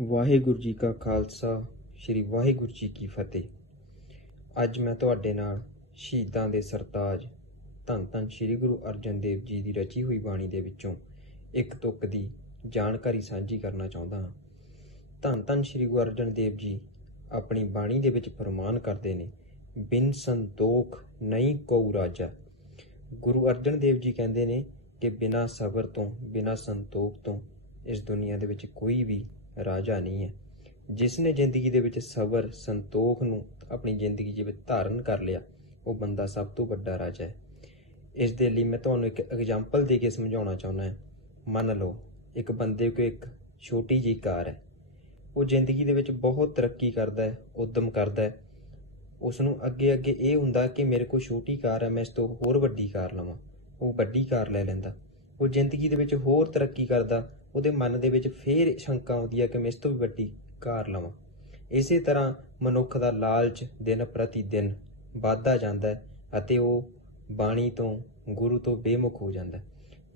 ਵਾਹਿਗੁਰੂ ਜੀ ਕਾ ਖਾਲਸਾ, ਸ੍ਰੀ ਵਾਹਿਗੁਰੂ ਜੀ ਕੀ ਫਤਿਹ। ਅੱਜ ਮੈਂ ਤੁਹਾਡੇ ਨਾਲ ਸ਼ਹੀਦਾਂ ਦੇ ਸਰਤਾਜ ਧੰਨ ਧੰਨ ਸ੍ਰੀ ਗੁਰੂ ਅਰਜਨ ਦੇਵ ਜੀ ਦੀ ਰਚੀ ਹੋਈ ਬਾਣੀ ਦੇ ਵਿੱਚੋਂ ਇੱਕ ਤੁਕ ਦੀ ਜਾਣਕਾਰੀ ਸਾਂਝੀ ਕਰਨਾ ਚਾਹੁੰਦਾ ਹਾਂ। ਧੰਨ ਧੰਨ ਸ੍ਰੀ ਗੁਰੂ ਅਰਜਨ ਦੇਵ ਜੀ ਆਪਣੀ ਬਾਣੀ ਦੇ ਵਿੱਚ ਫਰਮਾਨ ਕਰਦੇ ਨੇ, ਬਿਨ ਸੰਤੋਖ ਨਹੀਂ ਕਉ ਰਾਜਾ। ਗੁਰੂ ਅਰਜਨ ਦੇਵ ਜੀ ਕਹਿੰਦੇ ਨੇ ਕਿ ਬਿਨਾਂ ਸਬਰ ਤੋਂ, ਬਿਨਾਂ ਸੰਤੋਖ ਤੋਂ ਇਸ ਦੁਨੀਆ ਦੇ ਵਿੱਚ ਕੋਈ ਵੀ ਰਾਜਾ ਨਹੀਂ ਹੈ। ਜਿਸ ਨੇ ਜ਼ਿੰਦਗੀ ਦੇ ਵਿੱਚ ਸਬਰ, ਸੰਤੋਖ ਨੂੰ ਆਪਣੀ ਜ਼ਿੰਦਗੀ ਦੇ ਵਿੱਚ ਧਾਰਨ ਕਰ ਲਿਆ, ਉਹ ਬੰਦਾ ਸਭ ਤੋਂ ਵੱਡਾ ਰਾਜਾ ਹੈ। ਇਸ ਦੇ ਲਈ ਮੈਂ ਤੁਹਾਨੂੰ ਇੱਕ ਐਗਜ਼ਾਮਪਲ ਦੇ ਕੇ ਸਮਝਾਉਣਾ ਚਾਹੁੰਦਾ ਹਾਂ। ਮੰਨ ਲਓ, ਇੱਕ ਬੰਦੇ ਕੋਲ ਇੱਕ ਛੋਟੀ ਜਿਹੀ ਕਾਰ ਹੈ। ਉਹ ਜ਼ਿੰਦਗੀ ਦੇ ਵਿੱਚ ਬਹੁਤ ਤਰੱਕੀ ਕਰਦਾ ਹੈ, ਉਦਮ ਕਰਦਾ ਹੈ। ਉਸ ਨੂੰ ਅੱਗੇ ਅੱਗੇ ਇਹ ਹੁੰਦਾ ਕਿ ਮੇਰੇ ਕੋਲ ਛੋਟੀ ਕਾਰ ਹੈ, ਮੈਂ ਇਸ ਤੋਂ ਹੋਰ ਵੱਡੀ ਕਾਰ ਲਵਾਂ। ਉਹ ਵੱਡੀ ਕਾਰ ਲੈ ਲੈਂਦਾ। ਉਹ ਜ਼ਿੰਦਗੀ ਦੇ ਵਿੱਚ ਹੋਰ ਤਰੱਕੀ ਕਰਦਾ ਉਹਦੇ ਮਨ ਦੇ ਵਿੱਚ ਫੇਰ ਸ਼ੰਕਾ ਆਉਂਦੀ ਹੈ ਕਿ ਮੈਂ ਇਸ ਤੋਂ ਵੀ ਵੱਡੀ ਕਾਰ ਲਵਾਂ। ਇਸੇ ਤਰ੍ਹਾਂ ਮਨੁੱਖ ਦਾ ਲਾਲਚ ਦਿਨ ਪ੍ਰਤੀ ਦਿਨ ਵੱਧਦਾ ਜਾਂਦਾ ਹੈ ਅਤੇ ਉਹ ਬਾਣੀ ਤੋਂ, ਗੁਰੂ ਤੋਂ ਬੇਮੁਖ ਹੋ ਜਾਂਦਾ ਹੈ।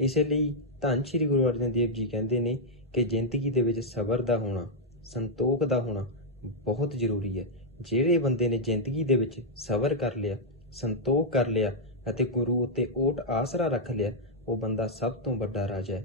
ਇਸੇ ਲਈ ਧੰਨ ਸ਼੍ਰੀ ਗੁਰੂ ਅਰਜਨ ਦੇਵ ਜੀ ਕਹਿੰਦੇ ਨੇ ਕਿ ਜ਼ਿੰਦਗੀ ਦੇ ਵਿੱਚ ਸਬਰ ਦਾ ਹੋਣਾ, ਸੰਤੋਖ ਦਾ ਹੋਣਾ ਬਹੁਤ ਜ਼ਰੂਰੀ ਹੈ। ਜਿਹੜੇ ਬੰਦੇ ਨੇ ਜ਼ਿੰਦਗੀ ਦੇ ਵਿੱਚ ਸਬਰ ਕਰ ਲਿਆ, ਸੰਤੋਖ ਕਰ ਲਿਆ ਅਤੇ ਗੁਰੂ ਉੱਤੇ ਓਟ ਆਸਰਾ ਰੱਖ ਲਿਆ, ਉਹ ਬੰਦਾ ਸਭ ਤੋਂ ਵੱਡਾ ਰਾਜਾ ਹੈ।